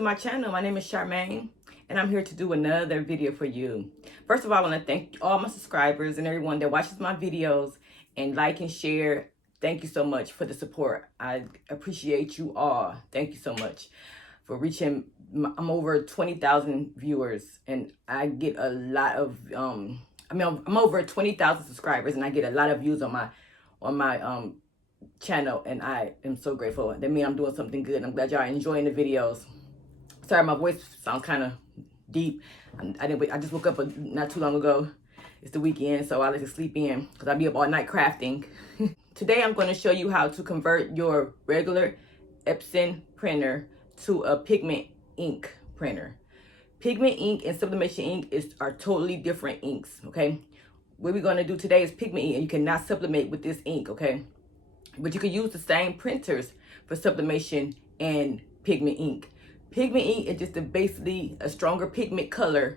to my channel. My name is Charmaine, and I'm here to do another video for you. First of all, I want to thank all my subscribers and everyone that watches my videos and like and share. Thank you so much for the support. I appreciate you all. Thank you so much for reaching. I'm over 20,000 viewers, and I get a lot of I'm over 20,000 subscribers, and I get a lot of views on my channel, and I am so grateful. That means I'm doing something good. I'm glad y'all are enjoying the videos. Sorry, my voice sounds kind of deep. I just woke up not too long ago. It's the weekend, so I like to sleep in because I'll be up all night crafting. Today, I'm going to show you how to convert your regular Epson printer to a Pigment ink printer. Pigment ink and sublimation ink are totally different inks, okay? What we're going to do today is Pigment ink, and you cannot sublimate with this ink, okay? But you can use the same printers for sublimation and pigment ink. Pigment ink is just basically a stronger pigment color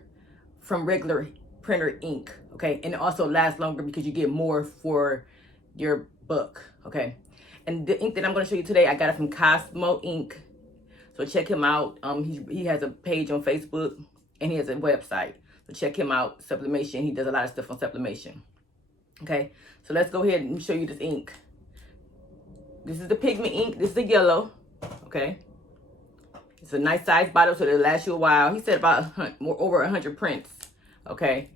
from regular printer ink, okay? And it also lasts longer because you get more for your buck, okay? And the ink that I'm going to show you today, I got it from Cosmo ink. So check him out. He has a page on Facebook, and he has a website. So check him out, Sublimation. He does a lot of stuff on sublimation. Okay, so let's go ahead and show you this ink. This is the pigment ink. This is the yellow. Okay, it's a nice size bottle, so it'll last you a while. He said about over 100 prints. Okay,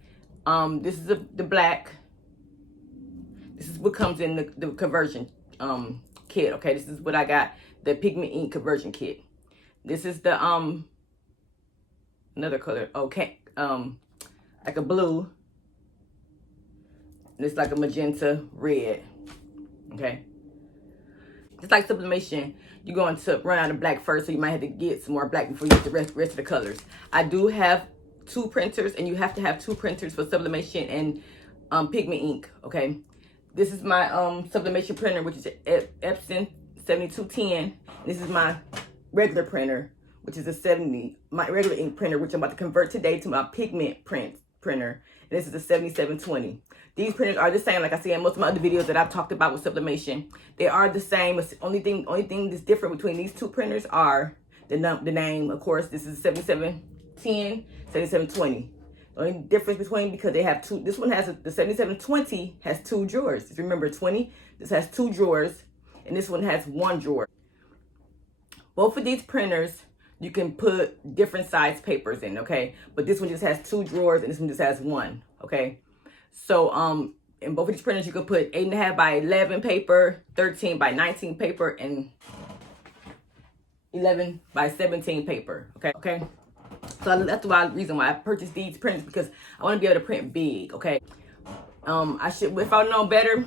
this is the black. This is what comes in the conversion kit. Okay, this is what I got, the pigment ink conversion kit. This is the another color, okay, like a blue. And it's like a magenta red. Okay, just like sublimation, you're going to run out of black first, so you might have to get some more black before you get the rest of the colors. I do have two printers, and you have to have two printers for sublimation and pigment ink. Okay, this is my sublimation printer, which is Epson 7210. This is my regular printer, which is my regular ink printer, which I'm about to convert today to my pigment printer. And this is a 7720. These printers are the same, like I see in most of my other videos that I've talked about with sublimation. They are the same. The only thing that's different between these two printers are the name. Of course, this is 7710, 7720. The only difference between, because they have two. This one has the 7720 has two drawers. Remember, 20. This has two drawers, and this one has one drawer. Both of these printers, you can put different size papers in, okay? But this one just has two drawers, and this one just has one, okay? So, in both of these printers, you can put 8.5 by 11 paper, 13 by 19 paper, and 11 by 17 paper, okay? So that's the reason why I purchased these printers, because I want to be able to print big, okay? If I'd known better,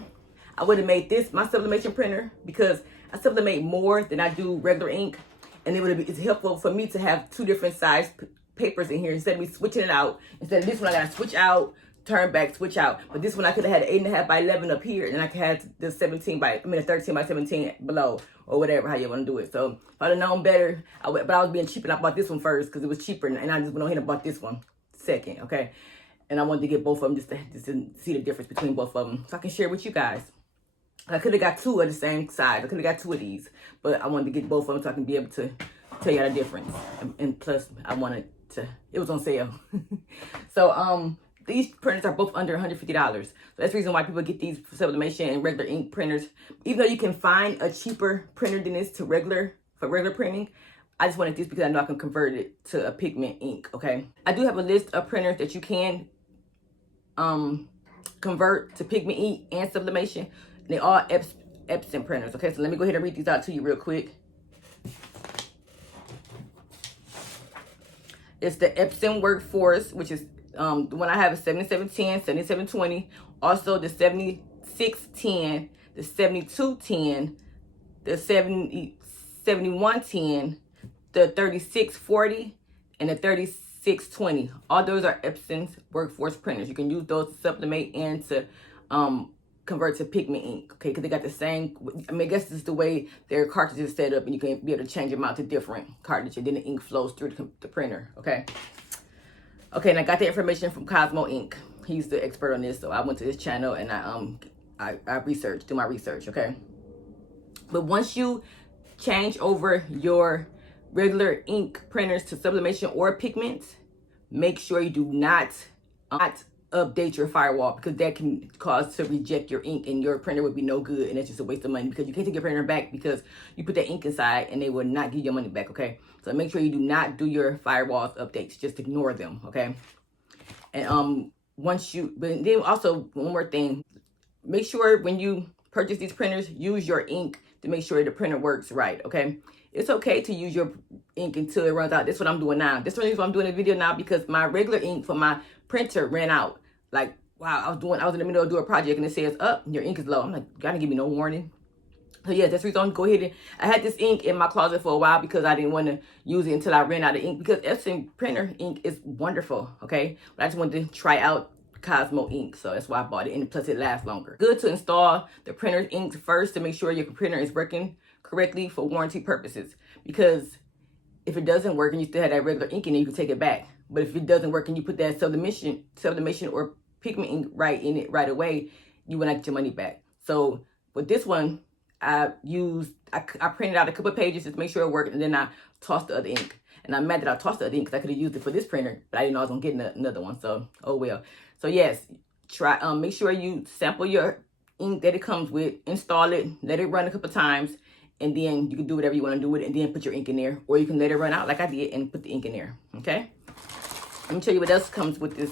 I would have made this my sublimation printer, because I sublimate more than I do regular ink, and it's helpful for me to have two different size papers in here instead of me switching it out. Instead of this one, I gotta switch out, turn back, switch out. But this one, I could have had 8.5 by 11 up here, and I could have the 13 by 17 below, or whatever, how you want to do it. So if I'd have known better, but I was being cheap, and I bought this one first because it was cheaper, and I just went on here and bought this one second, okay? And I wanted to get both of them just to see the difference between both of them, so I can share with you guys. I could have got two of the same size. I could have got two of these, but I wanted to get both of them so I can be able to tell you the difference. And plus, it was on sale. So, these printers are both under $150. So that's the reason why people get these sublimation and regular ink printers. Even though you can find a cheaper printer than this for regular printing, I just wanted this because I know I can convert it to a pigment ink, okay? I do have a list of printers that you can convert to pigment ink and sublimation. They are Epson printers, okay? So let me go ahead and read these out to you real quick. It's the Epson Workforce, which is the one I have is 7710, 7720. Also the 7610, the 7210, the 7110, the 3640, and the 3620. All those are Epson's Workforce printers. You can use those to sublimate and to convert to pigment ink, okay? Because they got the same, I guess this is the way their cartridges set up, and you can be able to change them out to different cartridges, and then the ink flows through the printer, okay? Okay, and I got the information from Cosmo Ink. He's the expert on this, so I went to his channel, and I do my research, okay? But once you change over your regular ink printers to sublimation or pigment, make sure you do not update your firewall, because that can cause to reject your ink and your printer would be no good, and that's just a waste of money, because you can't take your printer back because you put that ink inside and they will not give your money back. Okay, so make sure you do not do your firewalls updates, just ignore them. Okay, and but then also one more thing, make sure when you purchase these printers, use your ink to make sure the printer works right. Okay, it's okay to use your ink until it runs out. That's what I'm doing now. This is what I'm doing a video now, because my regular ink for my printer ran out. Like, wow, I was in the middle of doing a project and it says, up, your ink is low. I'm like, you gotta give me no warning. So yeah, that's the reason I'm go ahead and I had this ink in my closet for a while because I didn't want to use it until I ran out of ink, because Epson printer ink is wonderful. Okay, but I just wanted to try out Cosmo ink, so that's why I bought it, and plus it lasts longer. Good to install the printer ink first to make sure your printer is working correctly for warranty purposes, because if it doesn't work and you still have that regular ink in it, you can take it back. But if it doesn't work and you put that sublimation or pigment ink right in it right away, you will not get your money back. So with this one, I printed out a couple of pages just to make sure it worked, and then I tossed the other ink. And I'm mad that I tossed the other ink because I could have used it for this printer, but I didn't know I was gonna get another one. So oh well. So yes, make sure you sample your ink that it comes with, install it, let it run a couple of times, and then you can do whatever you want to do with it, and then put your ink in there, or you can let it run out like I did and put the ink in there. Okay. Let me tell you what else comes with this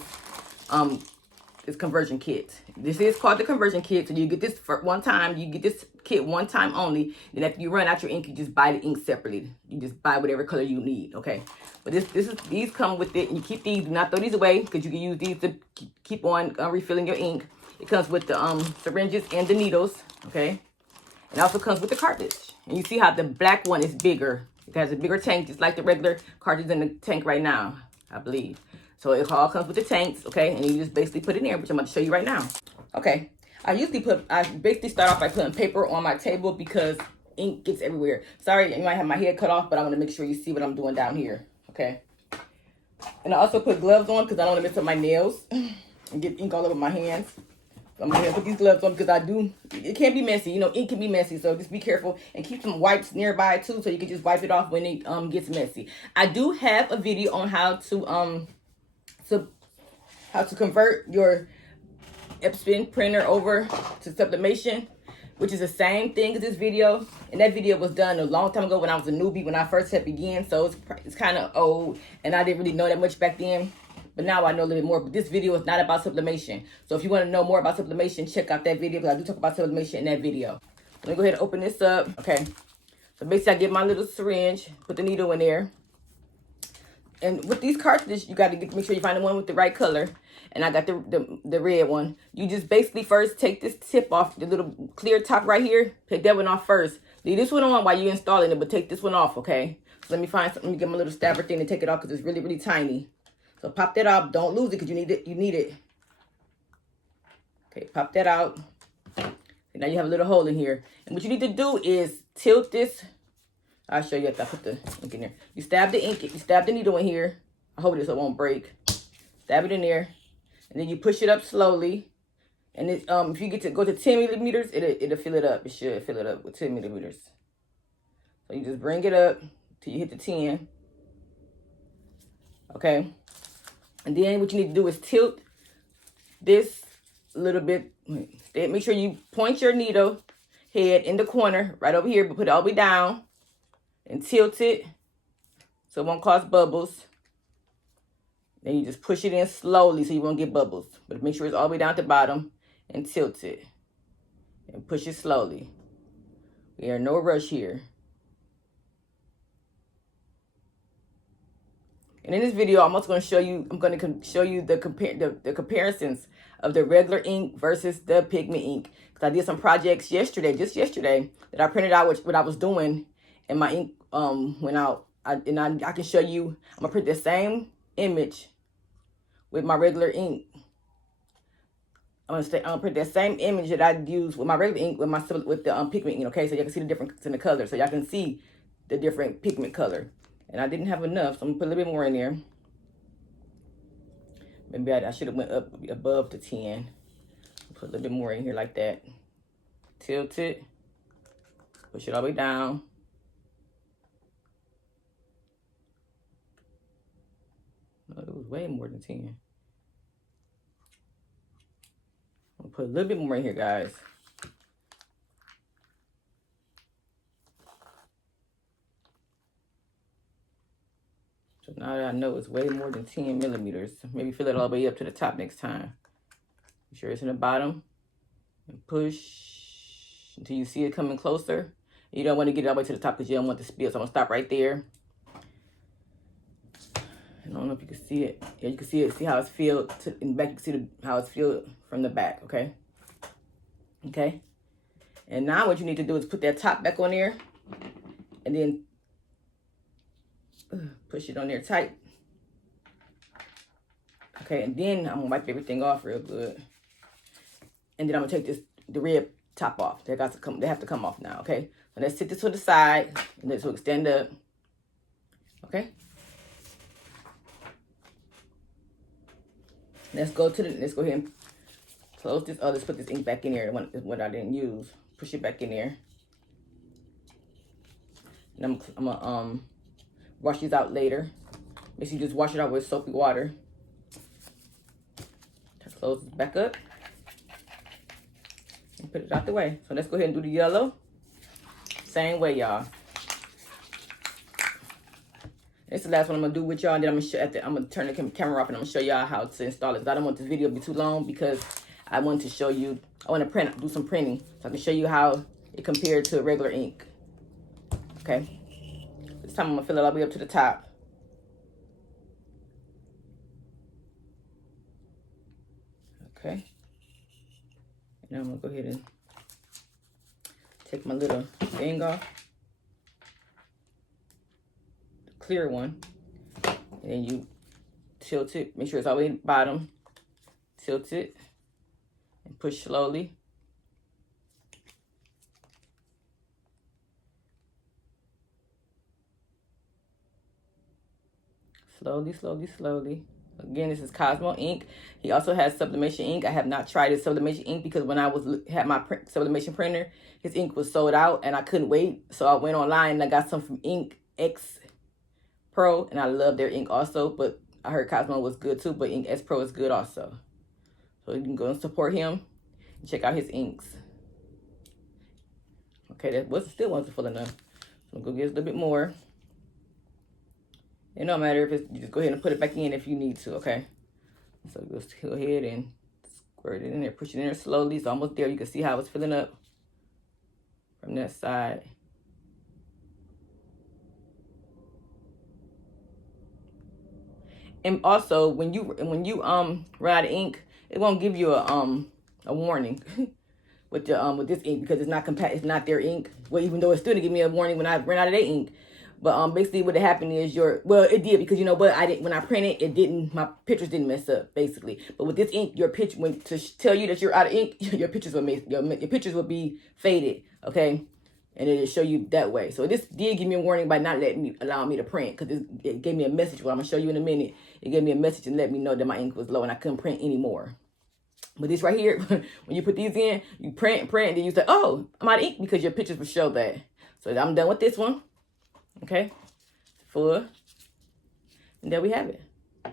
this conversion kit. This is called the conversion kit. So you get this for one time. You get this kit one time only. Then after you run out your ink, you just buy the ink separately. You just buy whatever color you need. Okay. But these come with it, and you keep these. Do not throw these away, because you can use these to keep on refilling your ink. It comes with the syringes and the needles. Okay. It also comes with the cartridge. And you see how the black one is bigger. It has a bigger tank, just like the regular cartridge in the tank right now, I believe. So it all comes with the tanks, okay? And you just basically put it in there, which I'm going to show you right now. Okay. I basically start off by putting paper on my table because ink gets everywhere. Sorry, you might have my head cut off, but I want to make sure you see what I'm doing down here, okay? And I also put gloves on because I don't want to mess up my nails and get ink all over my hands. So I'm going to put these gloves on because it can be messy. You know, ink can be messy, so just be careful. And keep some wipes nearby too, so you can just wipe it off when it gets messy. I do have a video on how to convert your Epson printer over to sublimation, which is the same thing as this video. And that video was done a long time ago when I was a newbie, when I first had began. So it's kind of old, and I didn't really know that much back then. But now I know a little bit more. But this video is not about sublimation. So if you want to know more about sublimation, check out that video, because I do talk about sublimation in that video. Let me go ahead and open this up. Okay. So basically, I get my little syringe, put the needle in there. And with these cartridges, you got to make sure you find the one with the right color. And I got the red one. You just basically first take this tip off, the little clear top right here. Take that one off first. Leave this one on while you're installing it, but take this one off, okay? So let me find something. Let me get my little stabber thing to take it off, because it's really, really tiny. So pop that off. Don't lose it, because you need it. You need it. Okay, pop that out. And now you have a little hole in here. And what you need to do is tilt this. I'll show you after I put the ink in there. You stab the ink. You stab the needle in here. I hope this won't break. Stab it in there. And then you push it up slowly. And it, if you get to go to 10 millimeters, it'll fill it up. It should fill it up with 10 millimeters. So you just bring it up till you hit the 10. Okay. And then what you need to do is tilt this a little bit. Make sure you point your needle head in the corner right over here, but put it all the way down and tilt it so it won't cause bubbles. Then you just push it in slowly so you won't get bubbles. But make sure it's all the way down at the bottom and tilt it. And push it slowly. We are no rush here. And in this video, I'm also going to show you, the comparisons of the regular ink versus the pigment ink. Because I did some projects just yesterday, that I printed out what I was doing, and my ink went out. I can show you, I'm going to print the same image with my regular ink. I'm gonna print that same image that I used with my regular ink with the pigment ink, okay? So you can see the difference in the color. So y'all can see the different pigment color. And I didn't have enough, so I'm gonna put a little bit more in there. Maybe I should have went up above the 10. Put a little bit more in here like that. Tilt it. Push it all the way down. was way more than 10. I'll put a little bit more in here, guys. So now that I know it's way more than 10 millimeters, maybe fill it all the way up to the top next time. Make sure it's in the bottom. And push until you see it coming closer. You don't want to get it all the way to the top because you don't want to spill. So I'm going to stop right there. I don't know if you can see it. Yeah, you can see it. See how it's filled in the back. You can see how it's filled from the back. Okay. Okay. And now what you need to do is put that top back on there, and then push it on there tight. Okay. And then I'm gonna wipe everything off real good. And then I'm gonna take the red top off. They have to come off now. Okay. So let's sit this to the side, and this will extend up. Okay. Let's go ahead and close this. Oh, let's put this ink back in here. What I didn't use. Push it back in there. And I'm gonna wash these out later. Make sure you just wash it out with soapy water. Close this back up. And put it out the way. So let's go ahead and do the yellow. Same way, y'all. This is the last one I'm gonna do with y'all, and then I'm gonna turn the camera off and I'm gonna show y'all how to install it. I don't want this video to be too long because I want to show you. I want to do some printing, so I can show you how it compared to regular ink. Okay. This time I'm gonna fill it all the way up to the top. Okay. And now I'm gonna go ahead and take my little thing off. Clear one, and then you tilt it. Make sure it's all the way at the bottom. Tilt it and push slowly. Slowly, slowly, slowly. Again, this is Cosmo ink. He also has Sublimation ink. I have not tried his Sublimation ink because when I had my Sublimation printer, his ink was sold out and I couldn't wait. So I went online and I got some from Ink X Pro, and I love their ink also, but I heard Cosmo was good too, but Ink X Pro is good also. So you can go and support him and check out his inks. Okay, that still wasn't full enough. So I'm gonna go get a little bit more. It don't matter if it's, you just go ahead and put it back in if you need to, okay? So just go ahead and squirt it in there, push it in there slowly. It's almost there. You can see how it's filling up from that side. And also, when you run out of ink, it won't give you a warning with this ink because it's not their ink. Well, even though it's still to give me a warning when I ran out of their ink. But basically what happened is it did, because you know what, when I printed, my pictures didn't mess up basically. But with this ink, your picture, to tell you that you're out of ink, your pictures will be faded, okay? And it'll show you that way. So this did give me a warning by not allowing me to print, because it gave me a message. Well, I'm gonna show you in a minute. It gave me a message and let me know that my ink was low and I couldn't print anymore. But this right here, when you put these in, you print, and then you say, oh, I'm out of ink, because your pictures will show that. So I'm done with this one. Okay, full. And there we have it. So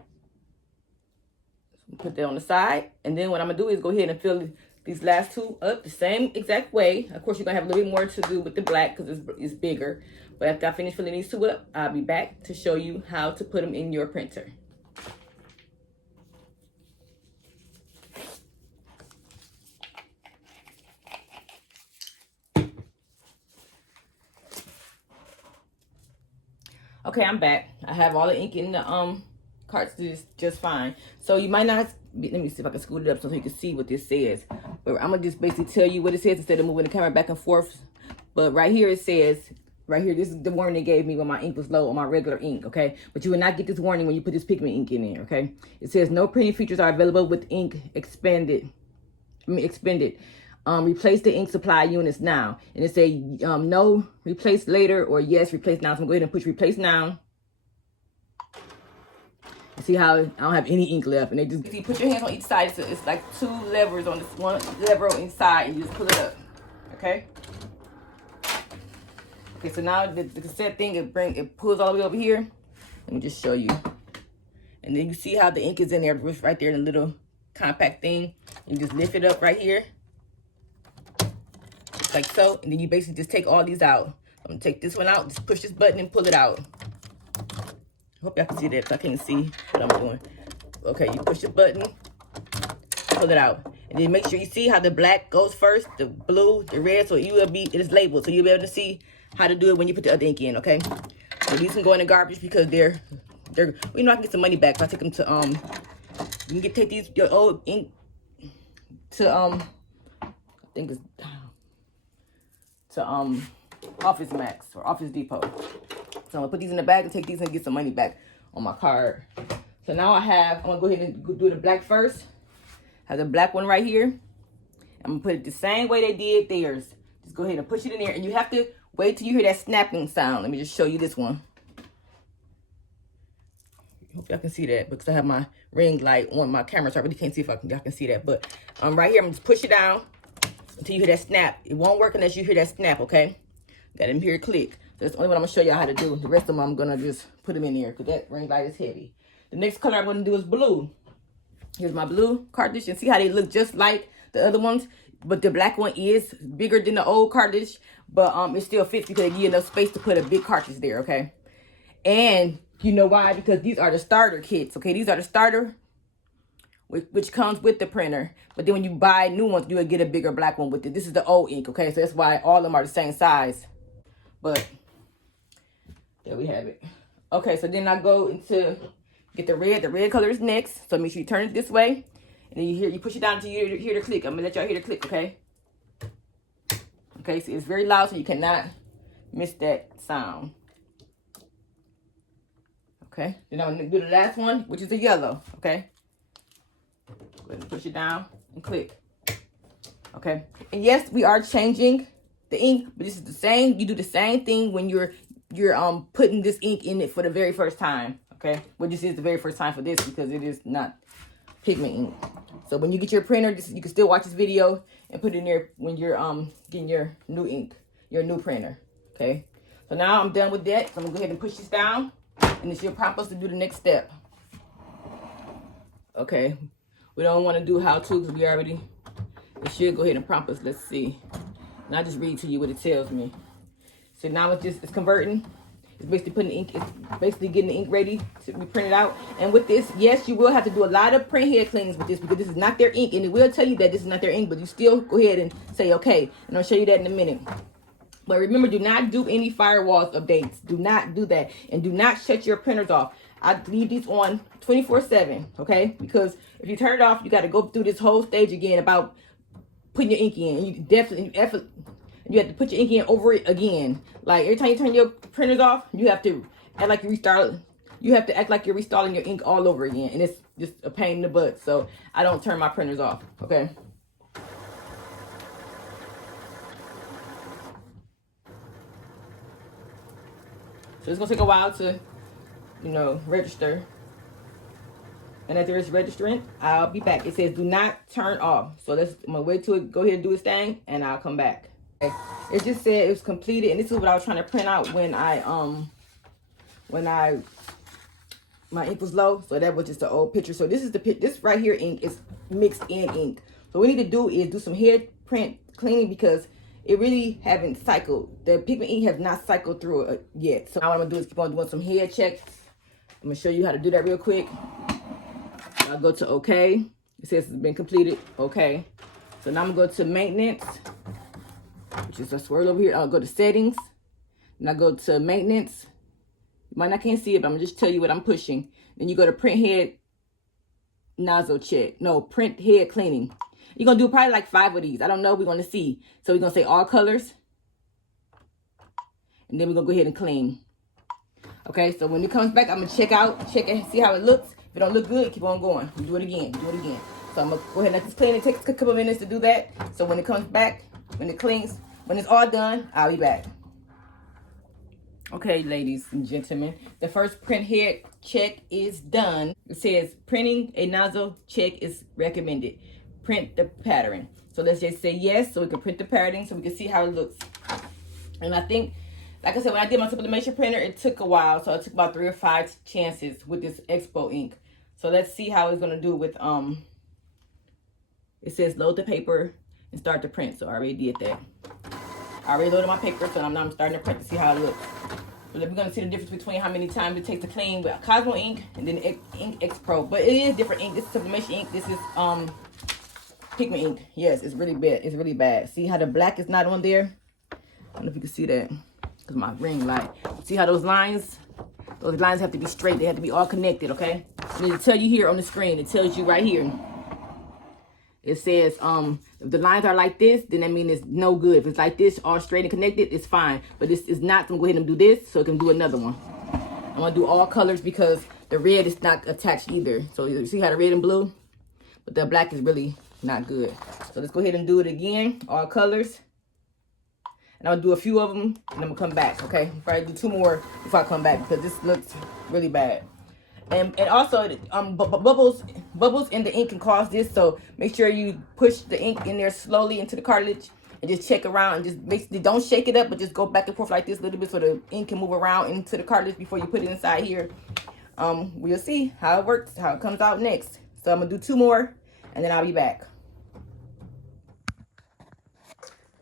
put that on the side. And then what I'm gonna do is go ahead and fill these last two up the same exact way. Of course, you're gonna have a little bit more to do with the black because it's bigger. But after I finish filling these two up, I'll be back to show you how to put them in your printer. Okay, I'm back. I have all the ink in the carts just fine. So you might not, let me see if I can scoot it up so you can see what this says. But I'm gonna just basically tell you what it says instead of moving the camera back and forth. But right here it says, right here, this is the warning they gave me when my ink was low on my regular ink, okay? But you will not get this warning when you put this pigment ink in there, okay? It says no printing features are available with ink expended. Replace the ink supply units now. And it say no, replace later, or yes, replace now. So I'm going to go ahead and push replace now. See how I don't have any ink left. And they just, you put your hands on each side. So it's like two levers on this one lever on each side, and you just pull it up. Okay? Okay, so now the cassette thing, it pulls all the way over here. Let me just show you. And then you see how the ink is in there, right there in the little compact thing. You just lift it up right here, like so. And then you basically just take all these out. I'm gonna take this one out, just push this button and pull it out. Hope y'all can see that, because I can't see what I'm doing. Okay, you push the button, pull it out. And then make sure you see how the black goes first, the blue, the red, so it is labeled. So you'll be able to see how to do it when you put the other ink in, okay? So these can go in the garbage because they're well, you know, I can get some money back if I take them to, you can take these, your old ink to, I think it's, to, Office Max or Office Depot. So I'm gonna put these in the bag and take these and get some money back on my card. So now I'm gonna go ahead and do the black first. Have the black one right here. I'm gonna put it the same way they did theirs. Just go ahead and push it in there, and you have to wait till you hear that snapping sound. Let me just show you this one. Hope y'all can see that because I have my ring light on my camera, so I really can't see if y'all can see that. But right here, I'm just push it down until you hear that snap. It won't work unless you hear that snap, okay? Got them here click. That's the only one I'm gonna show y'all how to do. The rest of them I'm gonna just put them in there because that ring light is heavy. The next color I'm gonna do is blue. Here's my blue cartridge, and see how they look just like the other ones, but the black one is bigger than the old cartridge, but it still fits because they give you enough space to put a big cartridge there, okay? And you know why? Because these are the starter kits, okay? These are the starter, which comes with the printer. But then when you buy new ones, you will get a bigger black one with it. This is the old ink, okay? So that's why all of them are the same size. But there we have it. Okay, so then I go into get the red. The red color is next. So make sure you turn it this way. And then you push it down until you hear the click. I'm gonna let y'all hear the click, okay? Okay, so it's very loud, so you cannot miss that sound. Okay, then I'm gonna do the last one, which is the yellow, okay? Go ahead and push it down and click. Okay, and yes, we are changing the ink, but this is the same. You do the same thing when you're putting this ink in it for the very first time. Okay, well, this is the very first time for this because it is not pigment ink. So when you get your printer, you can still watch this video and put it in there when you're getting your new ink, your new printer. Okay, so now I'm done with that. So I'm gonna go ahead and push this down, and it should prompt us to do the next step. Okay, we don't want to do how to because we already. It should go ahead and prompt us. Let's see. And I just read to you what it tells me. So now it's converting. It's basically putting the ink, it's basically getting the ink ready to be printed out. And with this, yes, you will have to do a lot of printhead cleanings with this because this is not their ink. And it will tell you that this is not their ink, but you still go ahead and say, okay. And I'll show you that in a minute. But remember, do not do any firewalls updates. Do not do that. And do not shut your printers off. I leave these on 24/7, okay? Because if you turn it off, you got to go through this whole stage again about putting your ink in. And you have to put your ink in over it again. Like every time you turn your printers off, you have to act like you restart. You have to act like you're restarting your ink all over again, and it's just a pain in the butt. So I don't turn my printers off. Okay. So it's gonna take a while to, register. And after it's registering, I'll be back. It says do not turn off. So I'm gonna wait till it go ahead and do its thing, and I'll come back. Okay. It just said it was completed, and this is what I was trying to print out when my ink was low. So that was just the old picture. So this is this right here ink is mixed in ink. So what we need to do is do some head print cleaning because it really haven't cycled. The pigment ink has not cycled through it yet. So now what I'm gonna do is keep on doing some head checks. I'm gonna show you how to do that real quick. I'll go to OK. It says it's been completed. OK. So now I'm gonna go to maintenance, which is a swirl over here. I'll go to settings. And I go to maintenance. You might not can't see it, but I'm gonna just tell you what I'm pushing. Then you go to print head nozzle check. No, print head cleaning. You're gonna do probably like 5 of these. I don't know. We're gonna see. So we're gonna say all colors. And then we're gonna go ahead and clean. Okay, so when it comes back, I'm gonna check and see how it looks. If it don't look good, keep on going. You do it again. Do it again. So I'm gonna go ahead and let this clean. It takes a couple of minutes to do that. So when it comes back, when it cleans, when it's all done, I'll be back. Okay, ladies and gentlemen, the first print head check is done. It says printing a nozzle check is recommended. Print the pattern. So let's just say yes, so we can print the pattern so we can see how it looks. And I think, like I said, when I did my sublimation printer, it took a while. So it took about 3 or 5 chances with this Expo ink. So let's see how it's gonna do with it says load the paper and start to print. So I already did that. I already loaded my paper, so now I'm starting to print to see how it looks. So we're gonna see the difference between how many times it takes to clean with Cosmo ink and then Ink X Pro. But it is different ink. This is Sublimation ink. This is Pigment ink. Yes, it's really bad. It's really bad. See how the black is not on there? I don't know if you can see that because my ring light. See how those lines have to be straight. They have to be all connected, okay? And it'll tell you here on the screen. It tells you right here. It says, if the lines are like this, then that means it's no good. If it's like this, all straight and connected, it's fine. But this is not. I'm going to go ahead and do this so it can do another one. I'm going to do all colors because the red is not attached either. So you see how the red and blue? But the black is really not good. So let's go ahead and do it again. All colors. And I'll do a few of them and I'm going to come back, okay? Probably do 2 more before I come back because this looks really bad. And also, bubbles in the ink can cause this. So make sure you push the ink in there slowly into the cartridge and just check around. And just basically don't shake it up, but just go back and forth like this a little bit so the ink can move around into the cartridge before you put it inside here. We'll see how it works, how it comes out next. So I'm going to do 2 more and then I'll be back.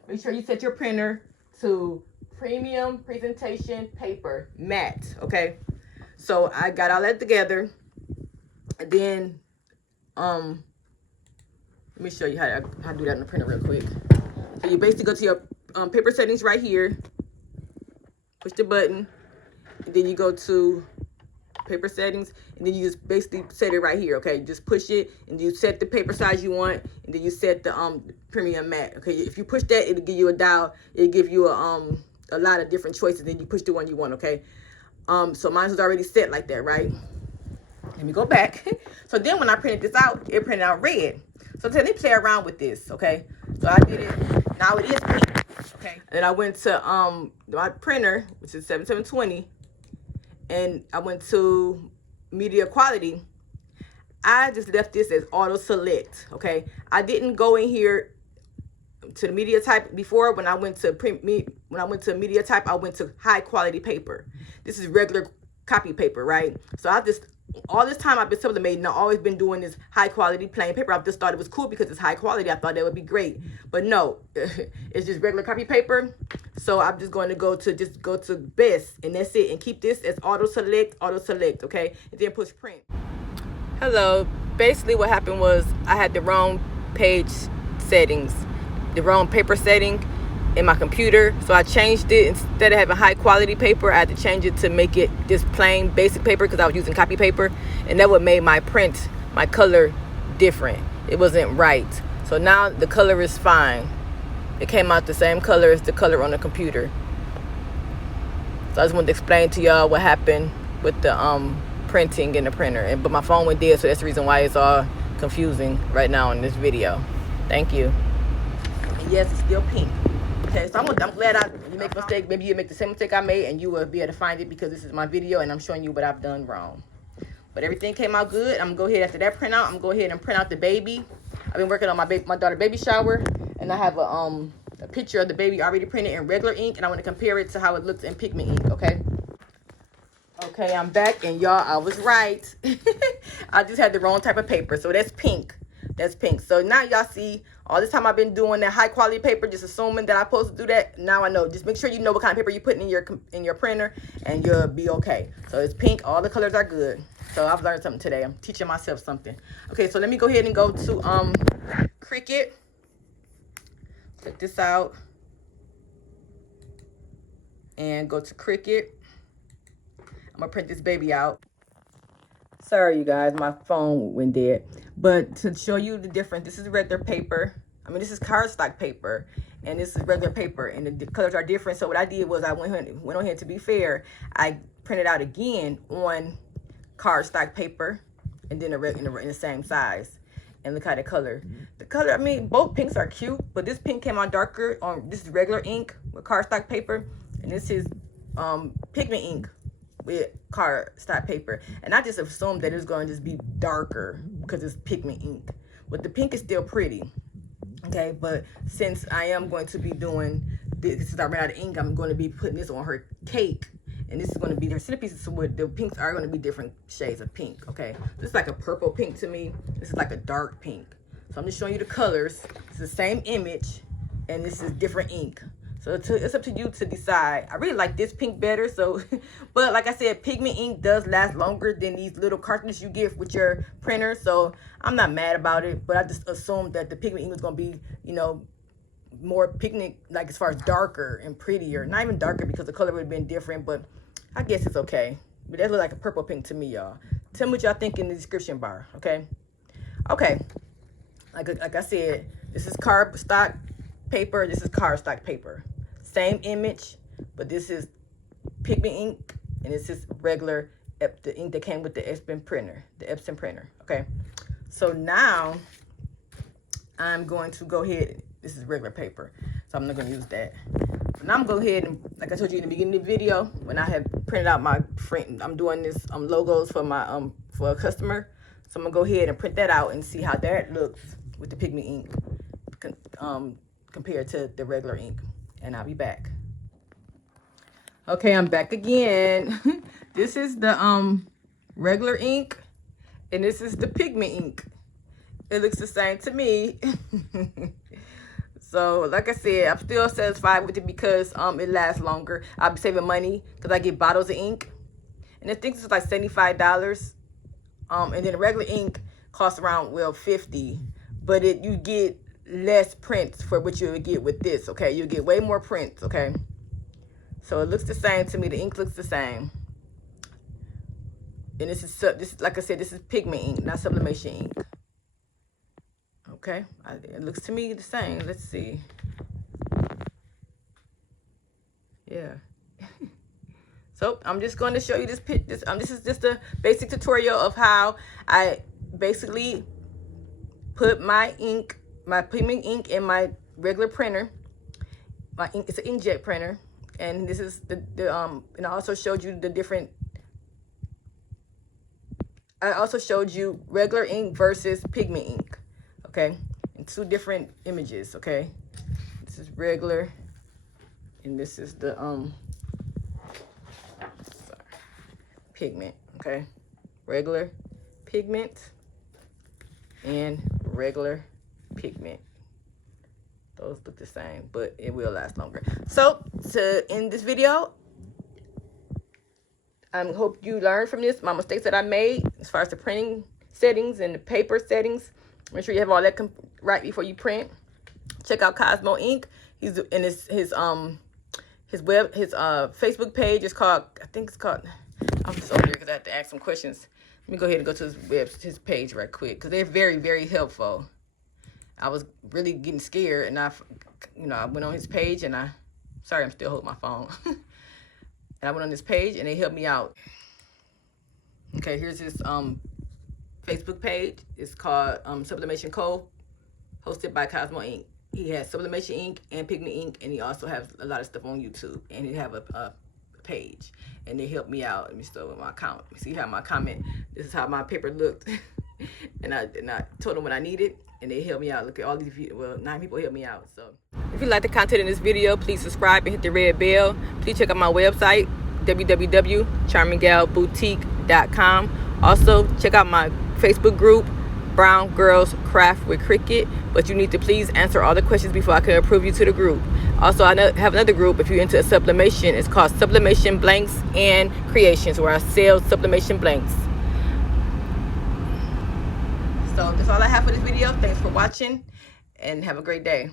Make sure you set your printer to premium presentation paper matte, okay? So I got all that together, and then let me show you how to do that in the printer real quick. So you basically go to your paper settings right here, push the button, and then you go to paper settings, and then you just basically set it right here, okay? Just push it, and you set the paper size you want, and then you set the premium matte, okay? If you push that, it'll give you a dial. It'll give you a lot of different choices, then you push the one you want, okay? So mine was already set like that, right? Let me go back. So then when I printed this out, it printed out red. So let me play around with this, okay? So I did it. Now it is pink, okay? And then I went to my printer, which is 7720, and I went to media quality. I just left this as auto select, okay? I didn't go in here to the media type before. When I went to media type, I went to high quality paper. This is regular copy paper, right? So all this time I've been sublimating. I've always been doing this high quality plain paper. I just thought it was cool because it's high quality. I thought that would be great, but no, it's just regular copy paper. So I'm just going to go to best, and that's it. And keep this as auto select, okay? And then push print. Hello. Basically, what happened was I had the wrong page settings, the wrong paper setting in my computer. So I changed it. Instead of having high quality paper, I had to change it to make it just plain basic paper because I was using copy paper, and that would made my print, my color different. It wasn't right. So now the color is fine. It came out the same color as the color on the computer. So I just wanted to explain to y'all what happened with the printing in the printer. But my phone went dead, so that's the reason why it's all confusing right now in this video. Thank you. And yes, it's still pink. Okay, so I'm glad you make a mistake. Maybe you make the same mistake I made and you will be able to find it because this is my video and I'm showing you what I've done wrong. But everything came out good. I'm gonna go ahead after that printout. I'm gonna go ahead and print out the baby. I've been working on my daughter's baby shower, and I have a picture of the baby already printed in regular ink, and I want to compare it to how it looks in pigment ink. Okay, I'm back, and y'all, I was right. I just had the wrong type of paper. So that's pink. That's pink. So now y'all see, all this time I've been doing that high quality paper, just assuming that I'm supposed to do that. Now I know. Just make sure you know what kind of paper you're putting in your printer, and you'll be okay. So it's pink. All the colors are good. So I've learned something today. I'm teaching myself something. Okay, so let me go ahead and go to Cricut. Check this out. And go to Cricut. I'm gonna print this baby out. Sorry, you guys, my phone went dead. But to show you the difference, this is regular paper. I mean, this is cardstock paper, and this is regular paper, and the colors are different. So what I did was I went on here, to be fair, I printed out again on cardstock paper, and then in the same size. And look how the color. The color, I mean, both pinks are cute, but this pink came out darker on, this is regular ink with cardstock paper, and this is pigment ink with cardstock paper. And I just assumed that it's going to just be darker because it's pigment ink, but the pink is still pretty. Okay, but since I am going to be doing this, since I ran out of ink, I'm going to be putting this on her cake, And this is going to be their centerpieces, so the pinks are going to be different shades of pink, okay? This is like a purple pink to me. This is like a dark pink. So I'm just showing you the colors. It's the same image, and this is different ink. So it's up to you to decide. I really like this pink better, so, but like I said, pigment ink does last longer than these little cartridges you get with your printer. So I'm not mad about it, but I just assumed that the pigment ink was gonna be, you know, more pigment, like as far as darker and prettier. Not even darker because the color would have been different, but I guess it's okay. But that looks like a purple pink to me, y'all. Tell me what y'all think in the description bar, okay? Okay, like I said, this is cardstock paper, this is cardstock paper. Same image, but this is pigment ink, and this is regular, the ink that came with the Epson printer, okay? So now, I'm going to go ahead, this is regular paper, so I'm not going to use that. Now I'm going to go ahead and, like I told you in the beginning of the video, when I had printed out my print, I'm doing this logos for my, for a customer. So I'm going to go ahead and print that out and see how that looks with the pigment ink compared to the regular ink. And I'll be back. Okay, I'm back again. This is the regular ink, and this is the pigment ink. It looks the same to me. So like I said, I'm still satisfied with it because it lasts longer. I'll be saving money because I get bottles of ink, and I think this is like $75. And then the regular ink costs around, well, $50, but you get less prints for what you would get with this, okay? You'll get way more prints, okay? So it looks the same to me. The ink looks the same. And this is like I said, this is pigment ink, not sublimation ink. Okay, it looks to me the same. Let's see. Yeah. So I'm just going to show you this. This is just a basic tutorial of how I basically put my ink, my pigment ink, in my regular printer. My ink, it's an inkjet printer, and this is and I also showed you the different. I also showed you regular ink versus pigment ink, okay, in two different images, okay. This is regular, and this is the pigment, okay. Regular pigment and regular pigment. Those look the same, but it will last longer. So to end this video, I hope you learned from this, my mistakes that I made as far as the printing settings and the paper settings. Make sure you have all that right before you print. Check out Cosmo Ink. He's in his Facebook page is called, I think it's called, I'm just over here because I have to ask some questions. Let me go ahead and go to his page right quick, because they're very, very helpful. I was really getting scared, and I went on his page, and sorry, I'm still holding my phone. And I went on this page, and they helped me out. Okay, here's his Facebook page. It's called Sublimation Co., hosted by Cosmo Ink. He has sublimation ink and pigment ink, and he also has a lot of stuff on YouTube, and he have a page, and they helped me out. Let me start with my comment. See how my comment, this is how my paper looked. and I told them what I needed, and they helped me out. Look at all these, well, 9 people helped me out. So if you like the content in this video, please subscribe and hit the red bell. Please check out my website, www.charminggalboutique.com. Also check out my Facebook group, Brown Girls Craft with Cricut, but you need to please answer all the questions before I can approve you to the group. Also, I have another group if you're into sublimation. It's called Sublimation Blanks and Creations, where I sell sublimation blanks. So that's all I have for this video. Thanks for watching, and have a great day.